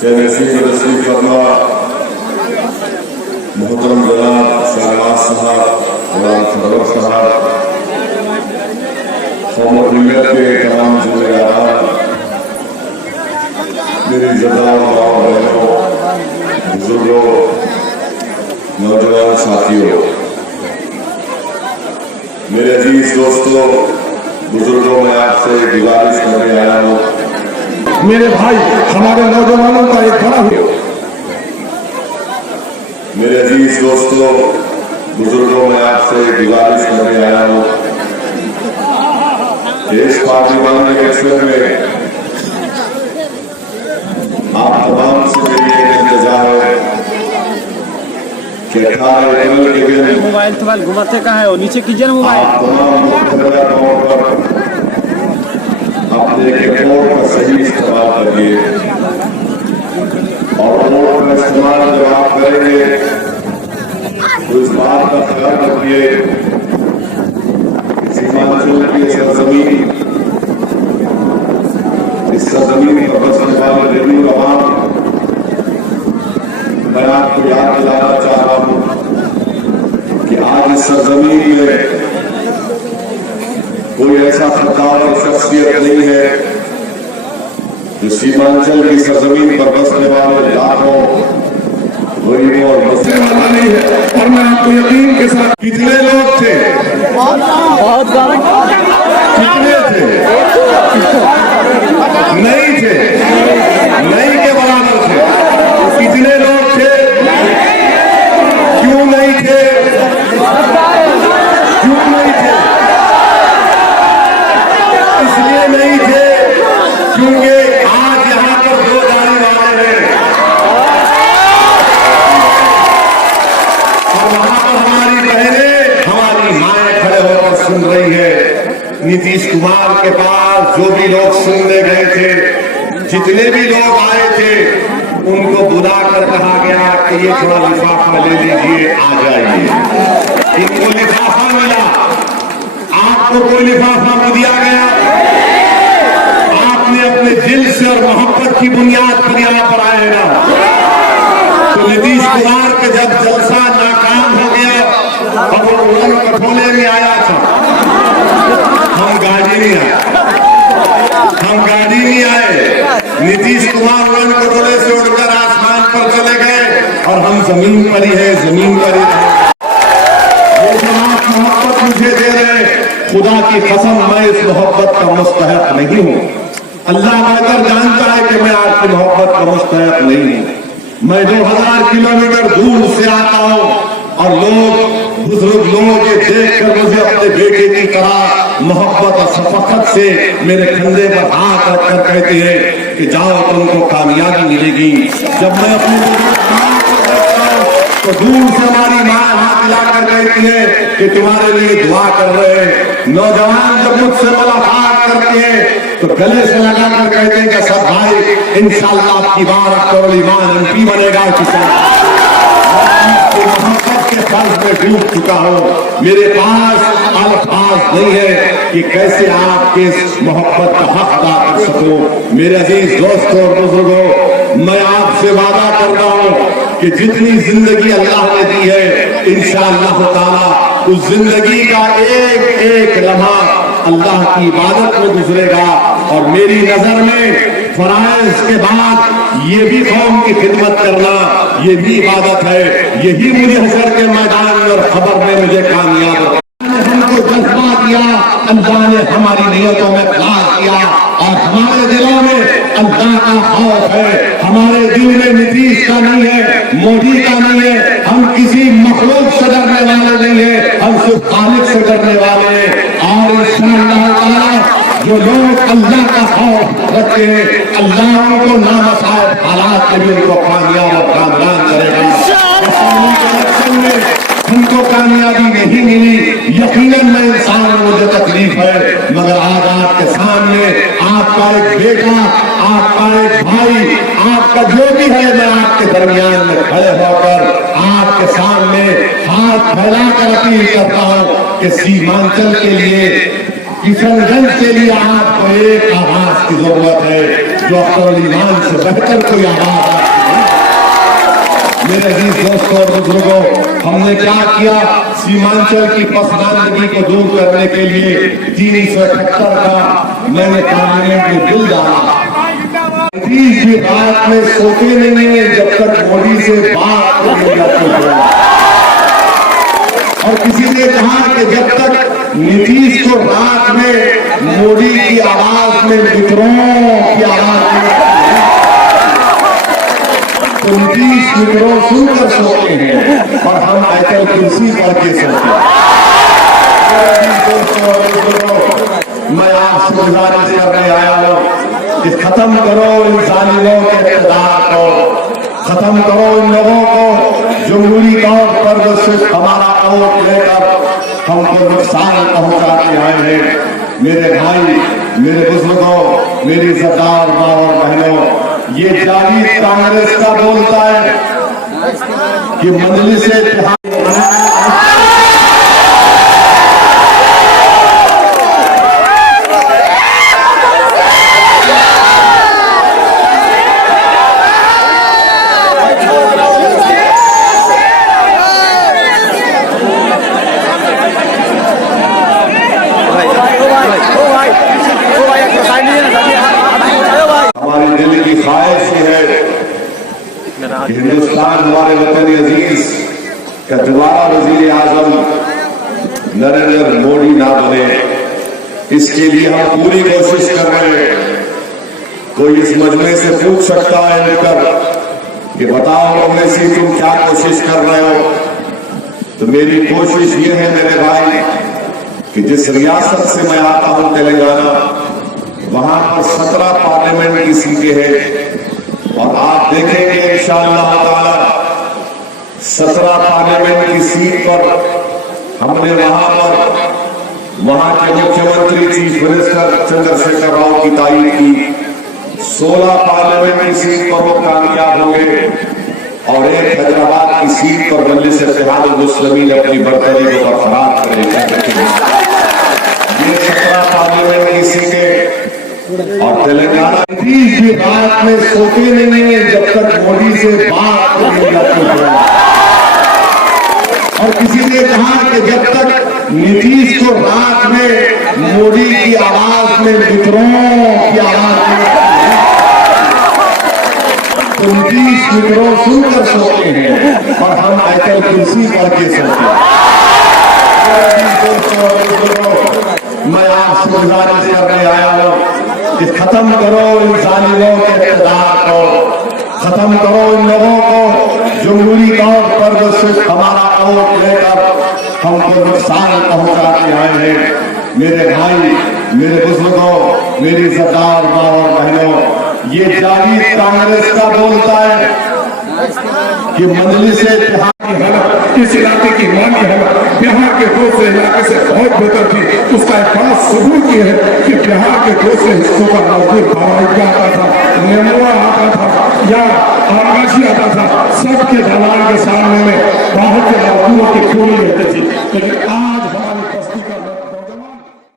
तशरीफ फरमा मोहतरम जनाब शहनाज साहब, गुलाम सरवर साहब, कौम मिल्लत के तमाम जिम्मेदारान, मेरी जदा माओ बहनों, बुजुर्गों, नौजवान साथियों, मेरे अजीज दोस्तों, बुजुर्गों, मैं आपसे गुजारिश करने आया हूँ, मेरे भाई हमारे नौजवानों का एक बड़ा हो। मेरे अजीज दोस्तों, बुजुर्गों, मैं आपसे गुजारिश करने आया हूँ कि इस पार्लियामेंट इलेक्शन में आप तमाम से मेरी एक इंतजार है कि 18 अप्रैल के दिन मोबाइल घुमाते कहाँ है वो, नीचे कीजिए ना मोबाइल। आप तमाम मुख्तलिफ गाँवों पर अपने एक वोट का सही इस्तेमाल करिए और वोट का इस्तेमाल जब आप करेंगे तो इस बात का ख्याल रखिए कि सीमांचल की सरजमीन, इस सरजमीन पर बसने वाले रेडियो रवान, मैं आपको याद दिलाना चाह रहा हूं कि आज इस सरजमीन में कोई ऐसा सरकार और शख्सियत नहीं है जो सीमांचल की सरजमीन पर बसने वाले लाखों गरीबों और मुस्लिमों नहीं है। और मैं आपको यकीन के साथ, कितने लोग थे, कितने थे, नहीं थे, नहीं के बराबर थे, कितने लोग थे, क्यों नहीं थे, क्यों नहीं थे, इसलिए नहीं थे क्योंकि आज यहाँ पर दो गाड़ी वाले हैं और वहां पर हमारी बहनें, हमारी माएं खड़े होकर सुन रही है। नीतीश कुमार के पास जो भी लोग सुनने गए थे, जितने भी लोग आए थे, उनको बुलाकर कहा गया कि ये थोड़ा लिफाफा ले लीजिए, आ जाइए। इनको लिफाफा मिला, आपको कोई लिफाफा नहीं दिया गया। आपने अपने दिल से और मोहब्बत की बुनियाद पर यहाँ पर आए ना। तो नीतीश कुमार के जब जलसा नाकाम हो गया और वो उड़न खटोले में आया था, हम गाड़ी नहीं आए, हम गाड़ी नहीं आए। नीतीश कुमार उड़न खटोले से उड़कर आसमान पर चले गए और हम जमीन पर ही है, जमीन पर ही रहे। ये जो आप मोहब्बत मुझे दे रहे, खुदा की कसम मैं इस मोहब्बत का मुस्तहक नहीं हूँ। अल्लाह बेहतर जानता है कि मैं आपकी मोहब्बत का मुस्तहक नहीं हूँ। मैं 2000 किलोमीटर दूर से आता हूँ और लोग, बुजुर्ग लोगों के देखकर मुझे अपने बेटे की तरह मोहब्बत और शफकत से मेरे कंधे पर हाथ रखकर कहते हैं कि जाओ, तुमको कामयाबी मिलेगी। जब मैं अपने तो दूर से हमारी माँ हाथ मिलाकर कहती है कि तुम्हारे लिए दुआ कर रहे हैं। नौजवान जब मुझसे मुलाकात करते हैं तो गले से लगाकर कहते हैं कि सब भाई इंशाअल्लाह आपकी बार करोड़ ईमान एमपी बनेगा। मोहब्बत के फर्ज में डूब चुका हूँ, मेरे पास अल्फाज नहीं है कि कैसे आपके इस मोहब्बत का हक अदा कर सकूं। मेरे अजीज दोस्तों और बुजुर्गों, मैं आपसे वादा करता हूँ कि जितनी जिंदगी अल्लाह ने दी है, इंशाअल्लाह ताला उस जिंदगी का एक एक लम्हा अल्लाह की इबादत में गुजरेगा। और मेरी नजर में फराइज के बाद ये भी कौम की खिदमत करना, ये भी इबादत है। यही मुझे हशर के मैदान में और खबर में मुझे कामयाब हमको जज्बा दिया, अल्लाह ने हमारी नियतों में प्यार किया और हमारे दिलों में अल्लाह का खौफ है। हमारे दिल में नीतीश का नहीं है, मोदी का नहीं है, हम किसी मखलूक से डरने वाले नहीं है, हम सिर्फ खालिक से डरने वाले हैं। और इंशाअल्लाह ताला जो लोग अल्लाह का खौफ रखते हैं, अल्लाह उनको नामसाब हालात में भी उनको कामयाब और कामयाब करेगा। हमको कामयाबी नहीं मिली, यकीनन मैं इंसान में मुझे तकलीफ है, मगर आज आपके सामने आपका एक बेटा, आपका एक भाई, आपका जो भी है, मैं आपके दरमियान में खड़े होकर आपके सामने हाथ फैलाकर अपील करता हूँ कि सीमांचल के लिए किशनगंज के लिए आपको एक आवाज की जरूरत है जो अख्तर ईमान से बेहतर कोई आवाज मेरे अजीज दोस्तों और बुजुर्गों, हमने क्या किया? सीमांचल की पसमानदगी को दूर करने के लिए 378 का मैंने पार्लियामेंट में बिल डाला। नीतीश जी रात में सोते नहीं है जब तक मोदी से बात नहीं जाती है। और किसी ने कहा कि जब तक नीतीश को रात में मोदी की आवाज में विद्रोह की आवाज तो नीतीश विद्रोह सुनकर सोते हैं और हम आजकल कुर्सी करके सोते हैं। मैं आपसे गुजारिश करने आया हूँ कि खत्म करो इन जालिमों के इक़्तिदार को, खत्म करो इन लोगों को जमहूरी तौर पर जो सिर्फ हमारा वोट लेकर हमको नुकसान पहुंचा के आए हैं। मेरे भाई, मेरे बुजुर्गों, मेरी सरदार माँ और बहनों, ये जाली कांग्रेस का बोलता है कि मजलिस हमारे दिल की ख्वाहिश है कि हिंदुस्तान हमारे वतन अजीज का दोबारा वजीर आजम नरेंद्र मोदी ना बने। इसके लिए हम पूरी कोशिश कर रहे हैं। कोई इस मजमे से पूछ सकता है मिलकर कि बताओ ओवैसी तुम क्या कोशिश कर रहे हो? तो मेरी कोशिश ये है मेरे भाई कि जिस रियासत से मैं आता हूं तेलंगाना, वहां पर 17 पार्लियामेंट की सीटें हैं और आप देखेंगे इंशाअल्लाह ताला 17 पार्लियामेंट की सीट पर हमने वहां के मुख्यमंत्री चीफ मिनिस्टर चंद्रशेखर राव की तारीफ की। 16 पार्लियामेंट की सीट पर वो कामयाब होंगे और एक हैदराबाद की सीट पर मजलिस इत्तेहादुल मुस्लिमीन अपनी बरतरी को बरकरार करेगा। ये 17 पार्लियामेंट की सीटें और तेलंगाना नीतीश जी रात में सोते नहीं है जब तक मोदी से बात नहीं जाती है। और किसी ने कहा कि जब तक नीतीश को रात में मोदी की आवाज में विद्रोह की आवाज तो नीतीश विद्रोह सुनकर सोते हैं और हम आजकल कुर्सी करके सोते हैं। मैं आपसे गुजारिश करने आया हूँ कि खत्म करो इन जालिमों के इक़्तिदार को, खत्म करो इन लोगों को जमहूरी तौर पर जो सिर्फ हमारा वोट लेकर हमको नुकसान पहुंचा के आए हैं। मेरे भाई, मेरे बुजुर्गों, मेरी सरदार माँ और बहनों, ये जाली कांग्रेस का बोलता है कि मजलिस इस इलाके की माली हालत बिहार के दूसरे इलाके से बहुत बेहतर थी। उसका एक बड़ा सबूत ये है कि बिहार के दूसरे हिस्सों का मजदूर भाड़ा आता था, नेमुआ आता था या आगाशी आता था, सबके दलाल के सामने में बाहर के मजदूरों की चोरी रहती थी। लेकिन आज